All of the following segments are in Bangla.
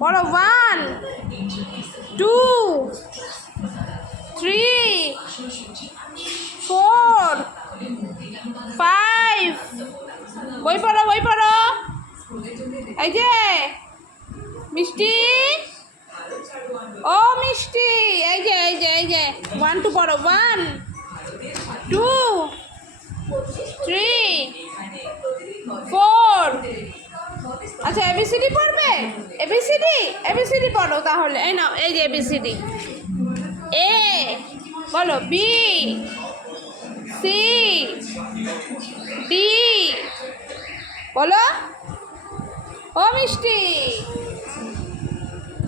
পড়ো 1 2 3 4 5 বই পড়ো এই যে মিষ্টি ও মিষ্টি এই যে 1 2 পড়ো 1 2 3 4 আচ্ছা এবিসিডি পড়বে এবিসিডি পড়ো তাহলে এই নাও এই যে এবিসিডি এ বলো বি সি ডি বলো ও মিষ্টি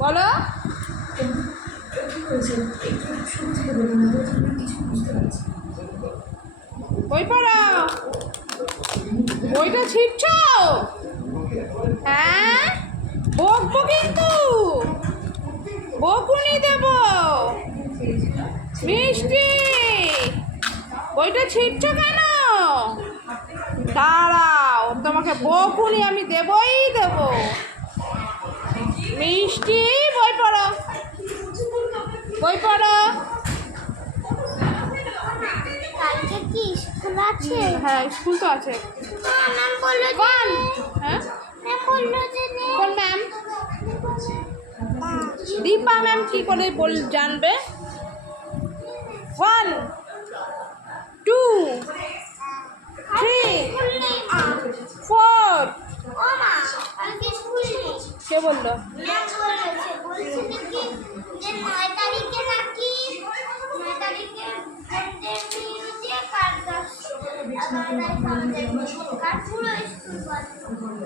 বলো বই পড়ো বইটা ছিটছ হ্যাঁ বকবো কিন্তু বকুনি দেব মিষ্টি বইটা ছিটছ কেন দাঁড়াও তোমাকে বকুনি আমি দেবই দেব মিষ্টি বই পড়ো কালকে কি স্কুল আছে? হ্যাঁ স্কুল তো আছে ম্যাম বললো হ্যাঁ ম্যাম বললো যে কোন ম্যাম দীপা ম্যাম কি করে জানবে 1 2 3 4 ও মা কালকে স্কুল নেই। কে বললো ম্যাম বলছিল কি যে 9 তারিখে নাকি 9 তারিখে যে কার্ড আসছে 9 তারিখে আমাদের কার্ড পুরো স্কুল বন্ধ।